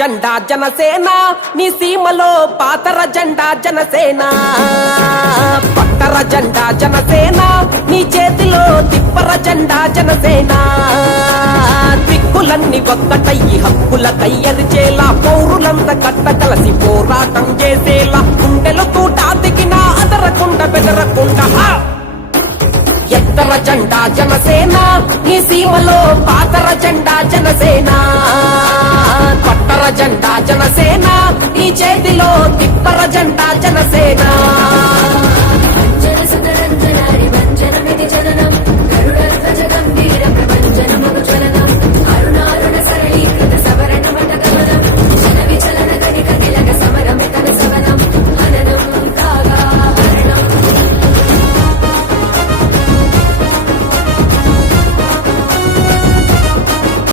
జెండా జనసేన నీ సీమలో పాతర జెండా జనసేన పట్టర జెండా జనసేన నీ చేతిలో తిప్పర జెండా జనసేన దిక్కులన్నీ ఒక్కటయ్యి హక్కుల కయ్యరిచేలా పౌరులంతా కట్ట కలసి పోరాటం చేసేలా గుండెలు తూటా దిగినా అదరకుండా బెదరకుండా ఎత్తర జెండా జనసేన నీ సీమలో పాతర జెండా జనసేన పట్టర జెండా జనసేన నీ చేతిలో తిప్పర జెండా జనసేన